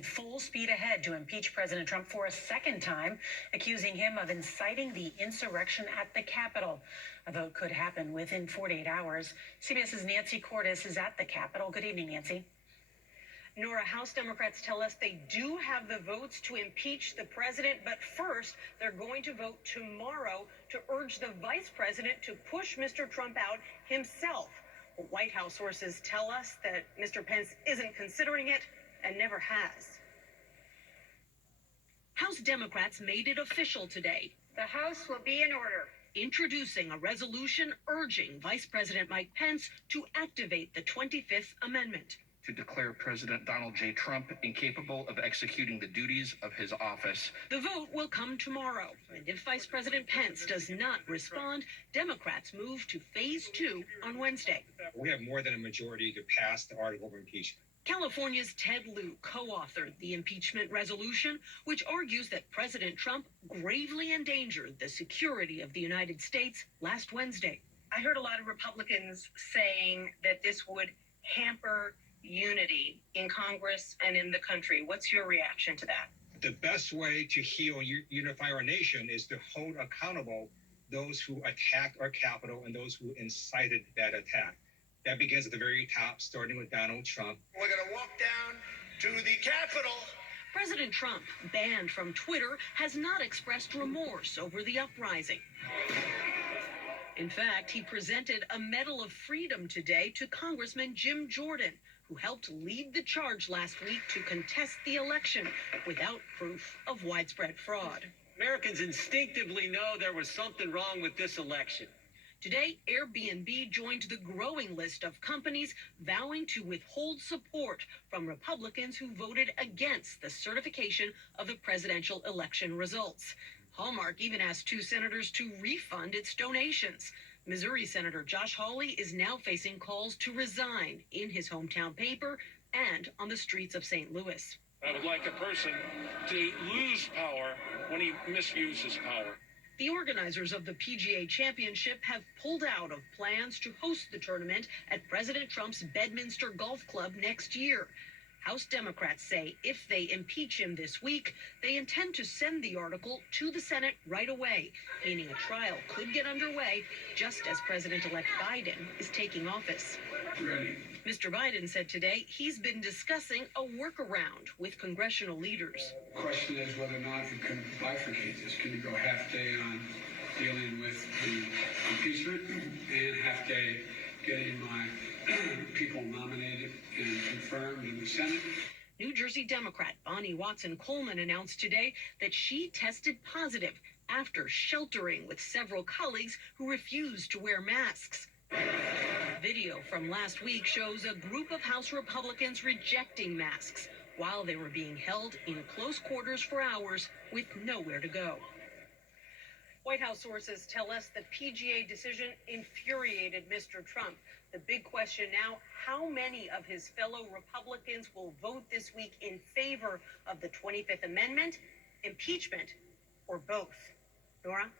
Full speed ahead to impeach President Trump for a second time, accusing him of inciting the insurrection at the Capitol. A vote could happen within 48 hours. CBS's Nancy Cordes is at the Capitol. Good evening, Nancy. Nora, House Democrats tell us they do have the votes to impeach the president, but first they're going to vote tomorrow to urge the vice president to push Mr. Trump out himself. White House sources tell us that Mr. Pence isn't considering it and never has. House Democrats made it official today. The House will be in order. Introducing a resolution urging Vice President Mike Pence to activate the 25th Amendment. To declare President Donald J. Trump incapable of executing the duties of his office. The vote will come tomorrow, and if Vice President Pence does not respond, Democrats move to Phase 2 on Wednesday. We have more than a majority to pass the article of impeachment. California's Ted Lieu co-authored the impeachment resolution, which argues that President Trump gravely endangered the security of the United States last Wednesday. I heard a lot of Republicans saying that this would hamper unity in Congress and in the country. What's your reaction to that? The best way to heal and unify our nation is to hold accountable those who attacked our Capitol and those who incited that attack. That begins at the very top, starting with Donald Trump. We're going to walk down to the Capitol. President Trump, banned from Twitter, has not expressed remorse over the uprising. In fact, he presented a Medal of Freedom today to Congressman Jim Jordan, who helped lead the charge last week to contest the election without proof of widespread fraud. Americans instinctively know there was something wrong with this election. Today, Airbnb joined the growing list of companies vowing to withhold support from Republicans who voted against the certification of the presidential election results. Hallmark even asked two senators to refund its donations. Missouri Senator Josh Hawley is now facing calls to resign in his hometown paper and on the streets of St. Louis. I would like a person to lose power when he misuses power. The organizers of the PGA Championship have pulled out of plans to host the tournament at President Trump's Bedminster Golf Club next year. House Democrats say if they impeach him this week, they intend to send the article to the Senate right away, meaning a trial could get underway just as President-elect Biden is taking office. Ready. Mr. Biden said today he's been discussing a workaround with congressional leaders. The question is whether or not you can bifurcate this. Can you go half day on dealing with the impeachment and half day getting my people nominated and confirmed in the Senate? New Jersey Democrat Bonnie Watson-Coleman announced today that she tested positive after sheltering with several colleagues who refused to wear masks. Video from last week shows a group of House Republicans rejecting masks while they were being held in close quarters for hours with nowhere to go. White House sources tell us the PGA decision infuriated Mr. Trump. The big question now, how many of his fellow Republicans will vote this week in favor of the 25th Amendment, impeachment, or both? Nora?